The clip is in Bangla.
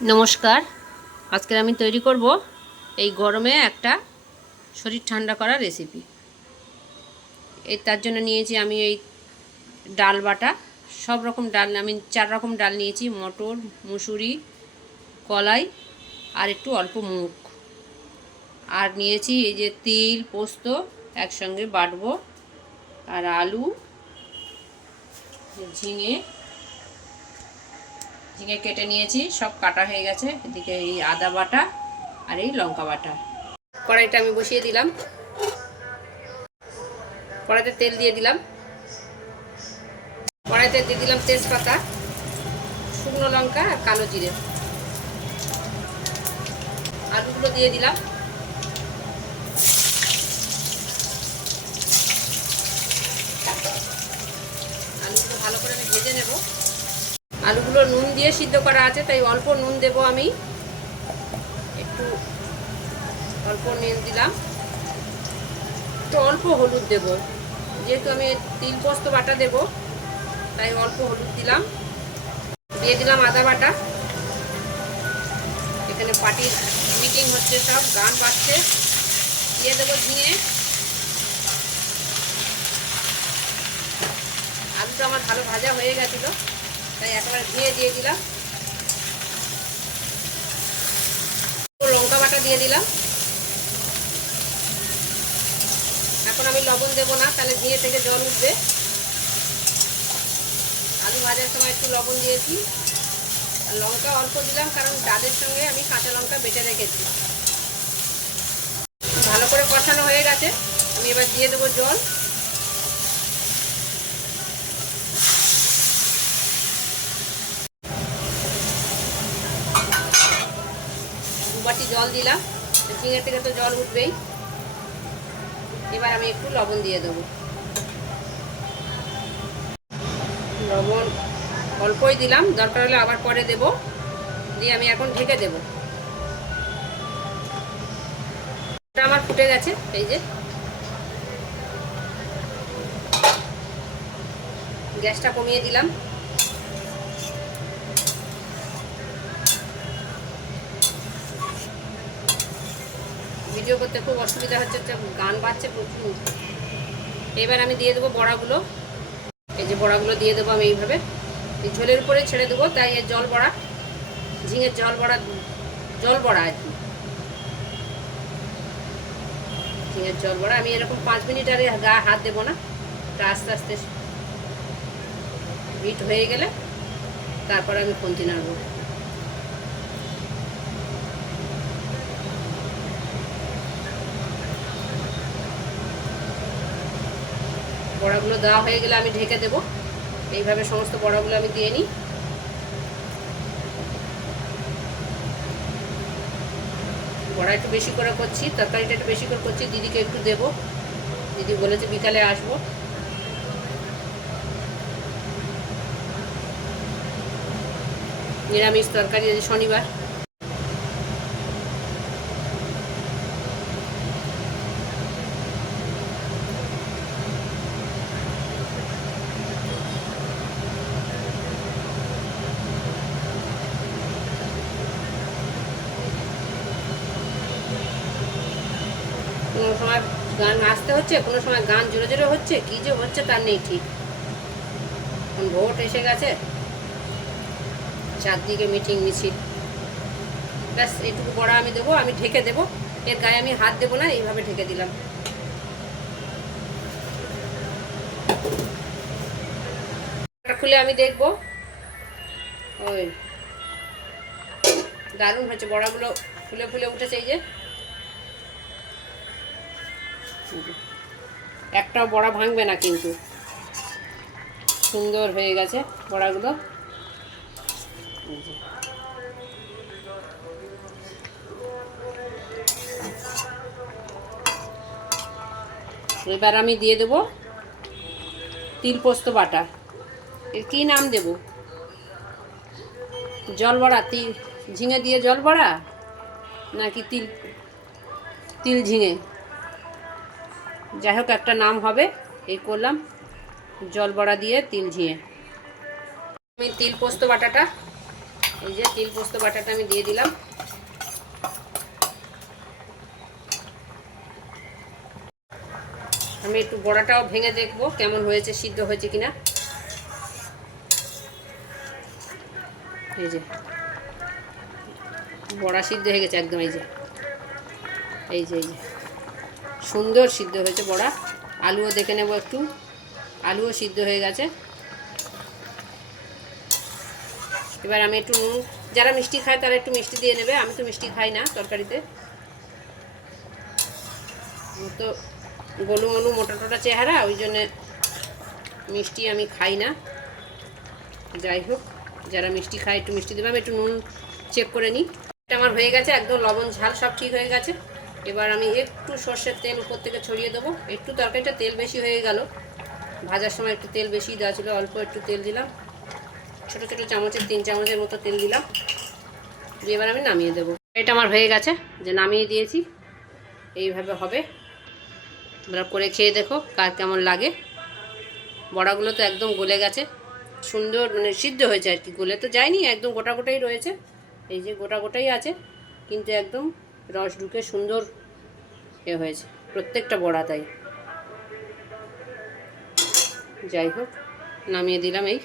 নমস্কার। আজকে আমি তৈরি করব এই গরমে একটা শরীর ঠান্ডা করা রেসিপি। তার জন্য নিয়েছি আমি এই ডাল বাটা। সব রকম ডাল আমি 4 রকম ডাল নিয়েছি: মটর, মুসুরি, কলাই আর একটু অল্প মুগ। আর নিয়েছি এই যে তিল, পোস্ত একসঙ্গে বাটবো, আর আলু, ঝিঙে কেটে নিয়েছি, সব কাটা হয়ে গেছে। এদিকে এই আদা বাটা আর এই লঙ্কা বাটা। কড়াইটা আমি বসিয়ে দিলাম। কড়াইতে তেল দিয়ে দিলাম। কড়াইতে দিয়ে দিলাম তেজপাতা, শুকনো লঙ্কা আর কালো জিরে। আলুগুলো দিয়ে দিলাম। আলুগুলো ভালো করে আমি ভেজে নেব। আলুগুলো নুন দিয়ে সিদ্ধ করা আছে, তাই অল্প নুন দেব। আমি একটু অল্প নুন দিলাম। তো অল্প হলুদ দেব, যেহেতু আমি তিল পোস্ত বাটা দেব, তাই অল্প হলুদ দিলাম। দিয়ে দিলাম আদা বাটা। এখানে পার্টির মিটিং হচ্ছে, সব গান বাজছে। দিয়ে দেবো ঝিঙে। আলুটা আমার ভালো ভাজা হয়ে গেছিল, তাই একবার ঝিঙে দিয়ে দিলাম। লঙ্কা বাটা দিয়ে দিলাম। এখন আমি লবণ দেবো না, তাহলে ঝিঙে থেকে জল উঠবে। আলু ভাজার সময় একটু লবণ দিয়েছি, আর লঙ্কা অল্প দিলাম, কারণ ডালের সঙ্গে আমি কাঁচা লঙ্কা বেটে রেখেছি। ভালো করে কষানো হয়ে গেছে। আমি এবার দিয়ে দেবো জল। দু বাটি জল দিলাম, ঝিঙে থেকে তো জল উঠবেই। এবার আমি একটু লবণ দিয়ে দেবো। লবণ অল্পই দিলাম, দরকার হলে আবার পরে দেব। দিয়ে আমি এখন ঢেকে দেব। এটা আমার ফুটে গেছে, এই যে। গ্যাসটা কমিয়ে দিলাম। ভিডিও করতে খুব অসুবিধা হচ্ছে, গান বাজছে প্রচুর। এবার আমি দিয়ে দেবো বড়াগুলো। এই যে বড়াগুলো দিয়ে দেবো আমি এইভাবে। এই ঝোলের উপরে ছেড়ে দেবো, তাই এর জল বড়া, ঝিঙের জল বড়া আর কি। ঝিঙের জল বড়া আমি এরকম 5 মিনিট আরে গায়ে হাত দেবো না। এটা আস্তে আস্তে হিট হয়ে গেলে তারপর আমি খুন্তি নাড়বো। বড়াগুলো দেওয়া হয়ে গেলে আমি ঢেকে দেবো। এইভাবে সমস্ত বড়াগুলো আমি দিয়ে নিই। বড়া একটু বেশি করে করছি, তরকারিটা একটু বেশি করে করছি। দিদিকে একটু দেবো, দিদি বলেছে বিকালে আসবো। নিরামিষ তরকারি, শনিবার। কোনো সময় গান আসতে হচ্ছে, কোনো সময় গান জোরে জোরে হচ্ছে, কী যে হচ্ছে তার নেই ঠিক। এখন ভোট এসে গেছে, চারদিকে মিটিং মিছিল। ব্যাস এইটুকু বড়া আমি দেবো, আমি ঢেকে দেবো। এর গায়ে আমি হাত দেবো না, এইভাবে ঢেকে দিলাম। খুলে আমি দেখবো। ওই দারুণ হচ্ছে, বড়াগুলো ফুলে ফুলে উঠেছে। এই যে একটাও বড়া ভাঙবে না, কিন্তু সুন্দর হয়ে গেছে বড়াগুলো। এবার আমি দিয়ে দেবো তিল পোস্ত বাটা। এর কী নাম দেব? জল বড়া, ঝিঙে দিয়ে জল বড়া, নাকি তিল ঝিঙে? যাই হোক, একটা নাম হবে। এই করলাম জল বড়া দিয়ে তিল ঝিঙে। আমি তিল পোস্ত বাটাটা এই যে তিল পোস্ত বাটাটা আমি দিয়ে দিলাম। আমি একটু বড়াটাও ভেঙে দেখবো কেমন হয়েছে, সিদ্ধ হয়েছে কিনা। এই যে বড়া সিদ্ধ হয়ে গেছে একদম। এই যে এই যে এই যে সুন্দর সিদ্ধ হয়েছে বড়া। আলুও দেখে নেব একটু, আলুও সিদ্ধ হয়ে গেছে। এবার আমি একটু নুন, যারা মিষ্টি খায় তারা একটু মিষ্টি দিয়ে নেবে, আমি তো মিষ্টি খাই না তরকারিতে। তো গোলু মোলু মোটা টোটা চেহারা, ওই জন্যে মিষ্টি আমি খাই না। যাই হোক, যারা মিষ্টি খায় একটু মিষ্টি দেবে। আমি একটু নুন চেক করে নিই। এটা আমার হয়ে গেছে, একদম লবণ ঝাল সব ঠিক হয়ে গেছে। এবার আমি একটু সর্ষের তেল উপর থেকে ছড়িয়ে দেবো। একটু তরকারিটা তেল বেশি হয়ে গেল, ভাজার সময় একটু তেল বেশি দেওয়া ছিল, অল্প একটু তেল দিলাম। ছোটো ছোটো চামচের 3 চামচের মতো তেল দিলাম, দিয়ে এবার আমি নামিয়ে দেবো। এটা আমার হয়ে গেছে, যে নামিয়ে দিয়েছি। এইভাবে হবে, তোমরা করে খেয়ে দেখো কার কেমন লাগে। বড়াগুলো তো একদম গলে গেছে, সুন্দর মানে সিদ্ধ হয়েছে আর কি, গলে তো যায়নি, একদম গোটা গোটাই রয়েছে। এই যে গোটা গোটাই আছে, কিন্তু একদম রস ঢুকে সুন্দর এ হয়েছে প্রত্যেকটা বড়া। তাই যাই হোক, নামিয়ে দিলাম এই।